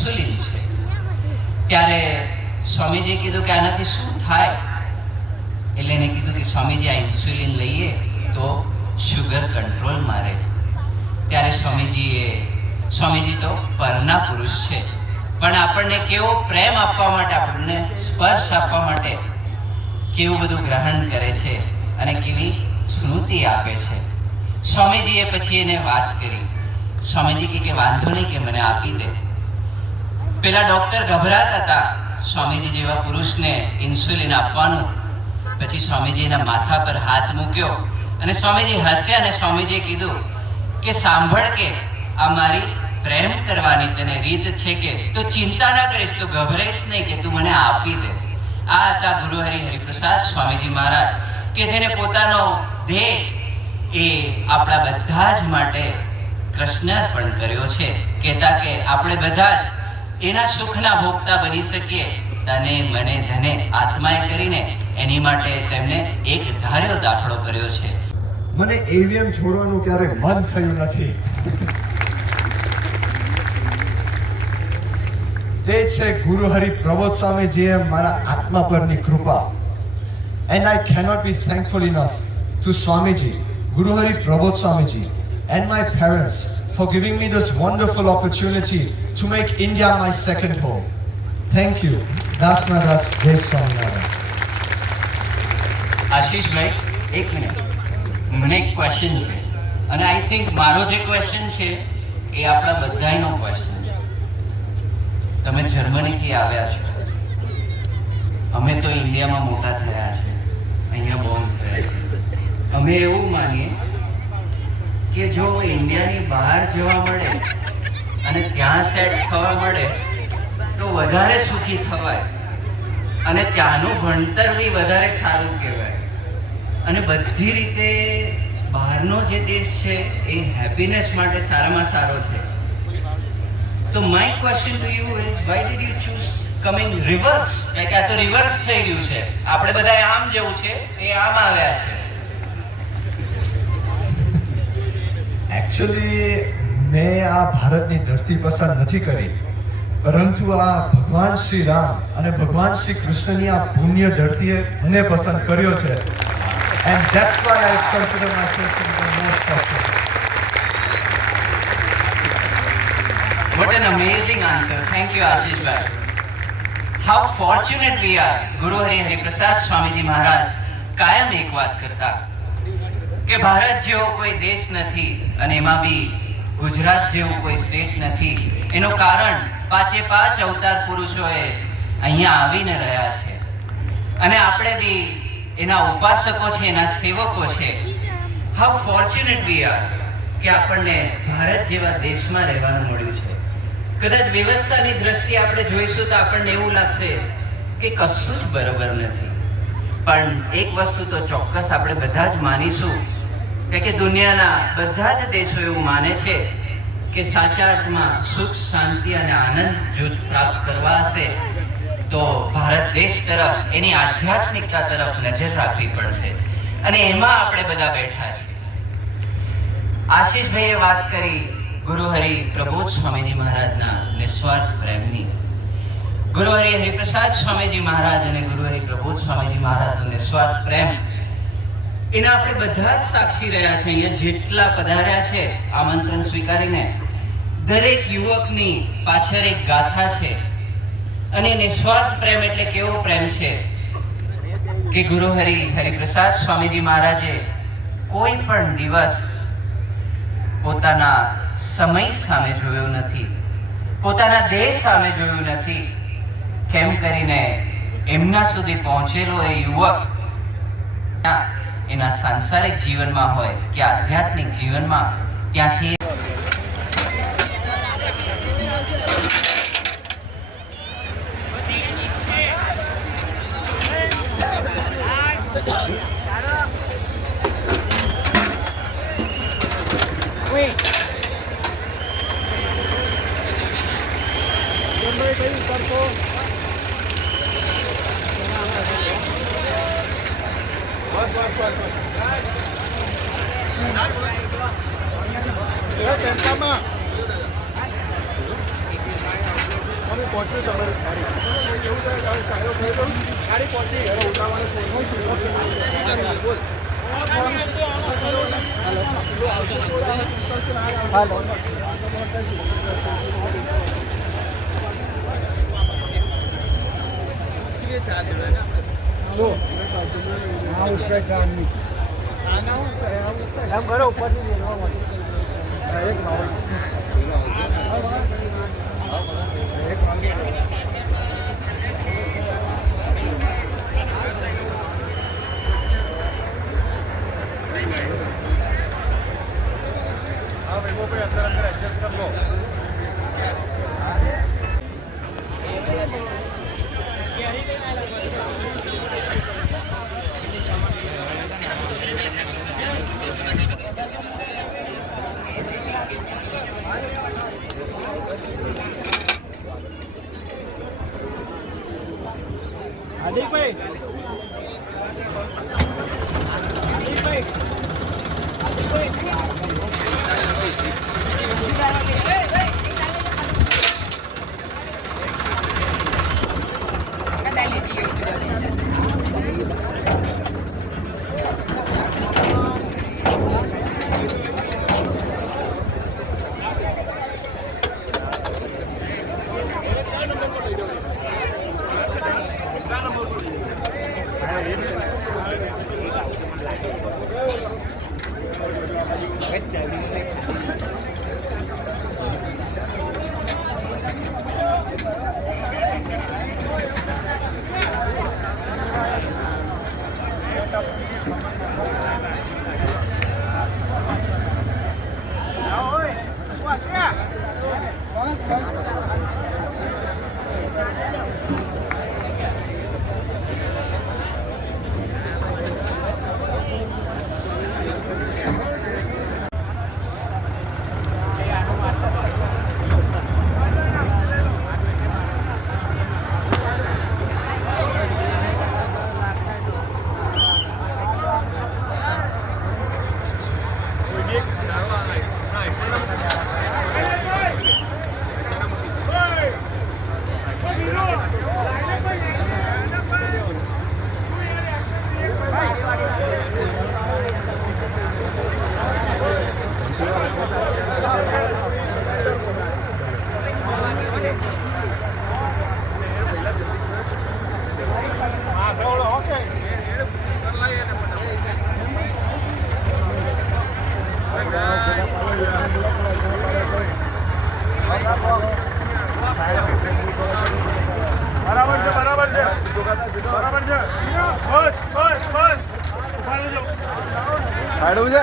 Insulin છે. ત્યારે સ્વામીજીએ કીધું કે આનાથી શું થાય? એટલે એને કીધું કે સ્વામીજી, આ ઇન્સ્યુલિન લઈએ તો શુગર કંટ્રોલમાં રહે. ત્યારે સ્વામીજી તો પરના પુરુષ છે, પણ આપણને કેવો પ્રેમ આપવા માટે, આપણને સ્પર્શ આપવા માટે કેવું બધું ગ્રહણ કરે છે અને કેવી સ્મૃતિ આપે છે. સ્વામીજીએ પછી એને વાત કરી. સ્વામીજી કે વાંધો નહીં, કે મને આપી દે. પેલા ડોક્ટર ગભરાતા હતા સ્વામીજી જેવા પુરુષને ઇન્સ્યુલિન આપવાનું. પછી સ્વામીજી એના માથા પર હાથ મૂક્યો અને સ્વામીજી હસ્યા અને સ્વામીજીએ કીધું કે સાંભળ, કે આ મારી પ્રેમ કરવાની તને રીત છે, કે તું ચિંતા ના કરીશ, તું ગભરાઈશ નહીં, કે તું મને આપી દે. આ હતા ગુરુ હરિપ્રસાદ સ્વામીજી મહારાજ, કે જેને પોતાનો દેહ એ આપણા બધા જ માટે કૃષ્ણ અર્પણ કર્યો છે. કહેતા કે આપણે બધા જ એના સુખના ભોગતા બની શકીએ. તને મને ધને આત્માએ કરીને એની માટે તેમને એક ધાર્યો દાખલો કર્યો છે. મને એવીએમ છોડવાનું ક્યારે મન થયું નથી. તે છે ગુરુ હરિ પ્રબોધ સ્વામીજીએ મારા આત્મા પરની કૃપા. And I cannot be thankful enough to Swamiji, Guru Hari Prabodh Swamiji, and my parents for giving me this wonderful opportunity to make India my second home. Thank you. Dasna Das Jai Swaminarayan. આશીષભાઈ, એક minute, મને એક question છે, અને I think મારો જે question છે એ આપણા બધાનો ક્વેશ્ચન છે. તમે જર્મનીથી આવ્યા છો, અમે તો ઇન્ડિયામાં મોટા થયા છે, અહીંયા બોર્ન થયા છે. અમે એવું માનીએ કે જો ઇન્ડિયાની બહાર જવા મળે અને ત્યાં સેટ થવા મળે તો વધારે સુખી થવાય, અને ત્યાંનું ભણતર બી વધારે સારું કહેવાય, અને બધી રીતે બહારનો જે દેશ છે એ હેપીનેસ માટે સારામાં સારો છે. તો my question to you is, why did you choose coming reverse? Like આ તો રિવર્સ થઈ ગયું છે. આપણે બધા આમ જેવું છે એ આમ આવ્યા છે. એકચ્યુઅલી મેં આ ભારતની ધરતી પસંદ નથી કરી, પરંતુ આ ભગવાન શ્રી રામ અને ભગવાન શ્રી કૃષ્ણની આ પુણ્ય ધરતીએ મને પસંદ કર્યો છે. And that's why I consider myself to be the most fortunate. What an amazing answer. Thank you, Ashish bhai. How fortunate we are. Guru Hariprasad Swamiji Maharaj કાયમ એક વાત કરતા કે ભારત જેવો કોઈ દેશ નથી, અને એમાં બી ગુજરાત જેવું કોઈ સ્ટેટ નથી. એનું કારણ પાંચે પાંચ અવતાર પુરુષોએ અહીંયા આવીને રહ્યા છે, અને આપણે બી એના ઉપાસકો છે, એના સેવકો છે. How fortunate we R K આપણને ભારત જેવા દેશમાં રહેવાનું મળ્યું છે. કદાચ વ્યવસ્થાની દ્રષ્ટિએ આપણે જોઈશું તો આપણને એવું લાગશે કે કશું જ બરોબર નથી, પણ એક વસ્તુ તો ચોક્કસ આપણે બધા જ માનીશું કે દુનિયાના બધા જ દેશો એવું માને છે કે સાચા અર્થમાં સુખ, શાંતિ અને આનંદ જો પ્રાપ્ત કરવા હશે તો ભારત દેશ તરફ, એની આધ્યાત્મિકતા તરફ નજર રાખવી પડશે, અને એમાં આપણે બધા બેઠા છીએ. આશીષભાઈએ વાત કરી ગુરુ હરિ પ્રબોધ સ્વામીજી મહારાજના નિસ્વાર્થ પ્રેમની. ગુરુ હરિપ્રસાદ સ્વામીજી મહારાજ અને ગુરુ હરિ પ્રબોધ સ્વામીજી મહારાજનો નિસ્વાર્થ પ્રેમ, એના આપણે બધા જ સાક્ષી રહ્યા છે. અહીંયા જેટલા પધાર્યા છે આમંત્રણ સ્વીકારીને, દરેક યુવકની પાછળ એક ગાથા છે, અને નિસ્વાર્થ પ્રેમ એટલે કેવો પ્રેમ છે કે ગુરુ હરિપ્રસાદ સ્વામીજી મહારાજે કોઈ પણ દિવસ પોતાના સમય સામે જોયું નથી, પોતાના દેહ સામે જોયું નથી. કેમ કરીને એમના સુધી પહોંચેલો એ યુવક એના સાંસારિક જીવનમાં હોય કે આધ્યાત્મિક જીવનમાં, ત્યાંથી પહોંચ્યું તમારી ગાડી એવું છે કે સારો થઈ ગયો ગાડી પહોંચી એમ કરો ઉપરથી અંદર એડજસ્ટ કરી લો હાર્દિકભાઈ પાડવું છે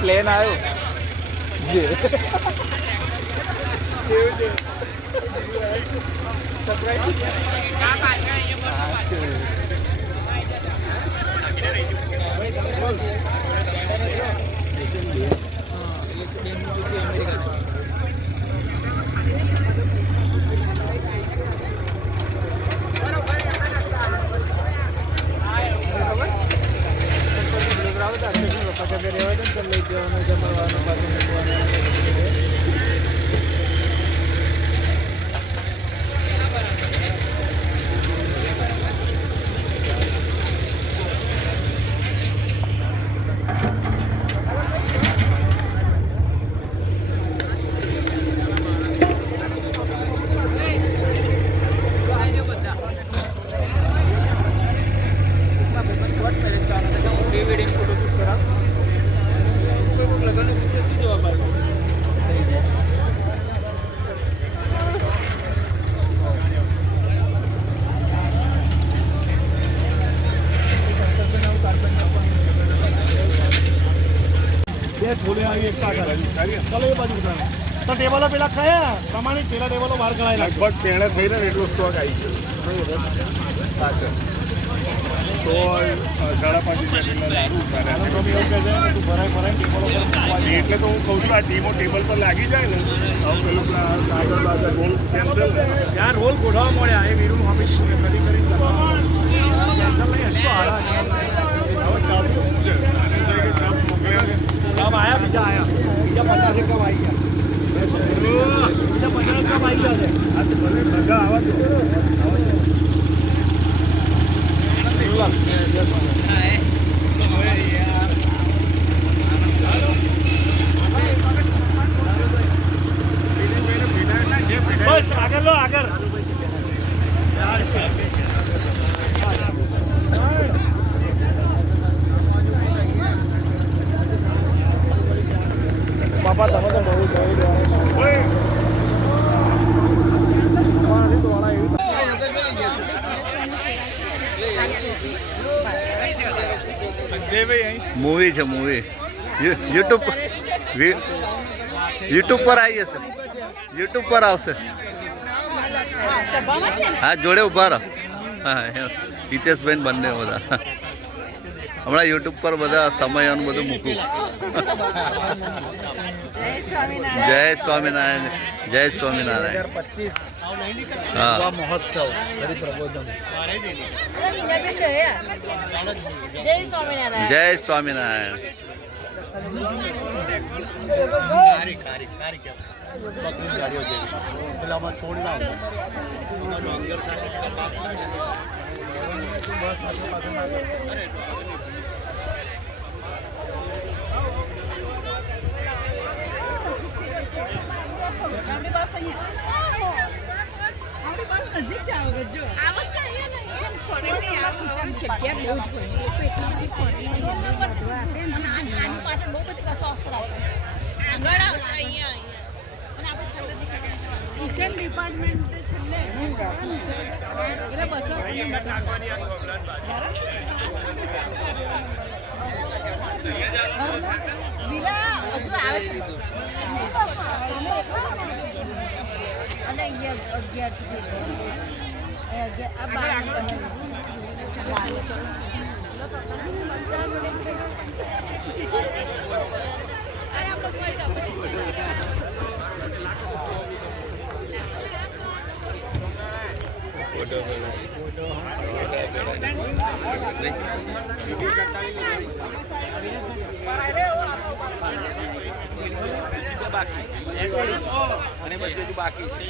પ્લેન આવ્યો જે छोले आई एक साथ चलो ये बाजू तो टेबलो पेला कया प्रमाणित पेला टेबलो बार गळाय लगभग पेणे थईने એટલો સ્ટોક આવી ગયો પાછળ 100 એટલે તો હું કહું છું આ ટીમો ટેબલ પર લાગી જાય ને હવે પેલું રોલ કેન્સલ યાર રોલ ગોઠવવા મળ્યા એ વીરુનું ઓફિસ કરી બસ આગળ લો આગળ. બાપા તમે તો બહુ મૂવી છે મૂવી યુટ્યુબ પર આવી જશે, યુટ્યુબ પર આવશે. હા જોડે ઉભા રહો. હા હિતેશભાઈ બંને બધા હમણાં યુટ્યુબ પર બધા સમયનું બધું મૂકું. જય સ્વામિનારાયણ, જય સ્વામિનારાયણ. 2025 હા મહોત્સવ હરિપ્રબોધમ. જય સ્વામિનારાયણ. જય સ્વામિનારાયણ. બકરી જાડીઓ જેવી પેલામાં છોડ ના આપણી બસ અહીંયા. આપણી બસ નજીક છે. આ વખત જો આવત તો અહીંયા નહીં. સોરી આ જગ્યા બહુ જ હોય. લોકો એટલા બધી ફોરેન આની પાછળ બહુ બધી બસો અસર આપે. આગળ આવશે અહીંયા અને આપણે છેલ્લે કિચન ડિપાર્ટમેન્ટ છેલ્લે એટલે બસો વિલા હજુ આવે છે અને અહીંયા 11 સુધી આ 12 અને પછી હજુ બાકી છે.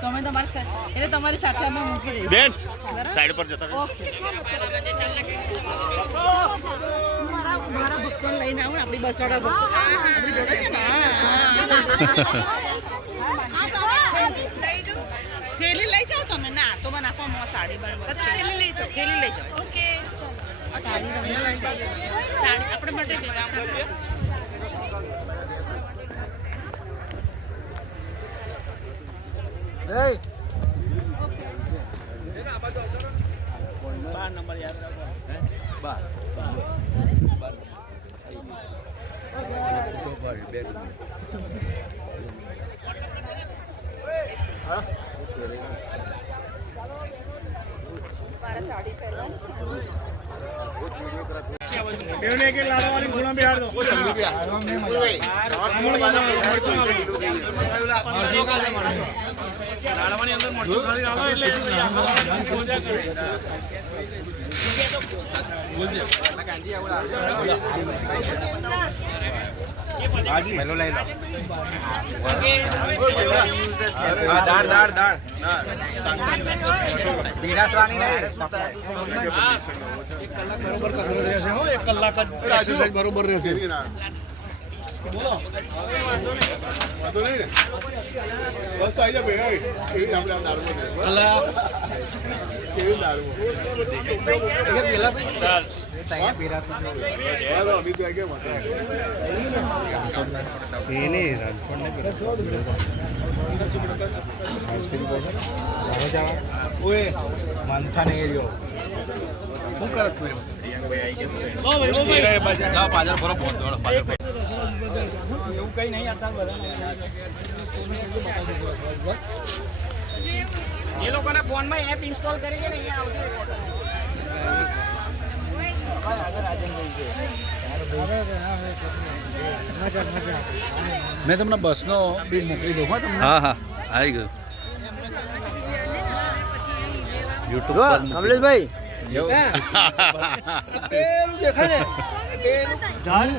તમે તમારી એટલે તમારી સાથે અમે મૂકી દઈશું. બેન સાઈડ પર જતા ઓકે મારા ભક્તોને લઈને આવું આપણી બસવાળા ભક્તો આપણી જોડે છે ને. થેલી લઈ જાઓ તમે. ના તો મને આપો સાડી બરાબર છે. થેલી લઈ જાઓ, થેલી લઈ જાઓ. ઓકે સાડી આપણે માટે સાડી પહેરવાની બેવને કે લાડવાની ગુણા બિહાર દો. લાડવાની અંદર મરચું ખાલી લાડો એટલે પૂજા કરે. હાજી હેલો લઈ લો. દાળ દાળ દાળ પીરાસવાની નહીં. એક કલાક બરોબર કસરત રહેશે. 1 કલાક જ એક્સરસાઇઝ બરોબર રહેશે. વાંધો નહીં બસ આવી જા ભાઈ એવી આપણે દારૂ કેવું દારૂ માનથા નહીં રહ્યો શું કરે તું એવું કઈ નહીં જે લોકોના ફોનમાં એપ ઇન્સ્ટોલ કરી છે ને અહીંયા આવજો. મેં તમને બસનો બિલ મોકલી દઉં તમને હા હા આવી ગયું યુટ્યુબ પર કમલેશભાઈ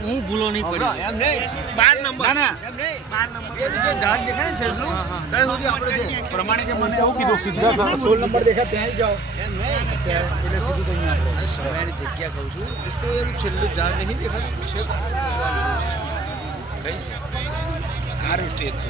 હું ભૂલો નહીં પડી 12 નંબર ના પ્રમાણે મને એવું કીધું સીધા 16 નંબર દેખાય ત્યાં જાઓ એટલે સીધું તો અહીંયા જગ્યા કહું છું તો એનું છેલ્લું ઝાડ નહીં દેખાતું છે કઈ છે સારું સ્ટેજ તો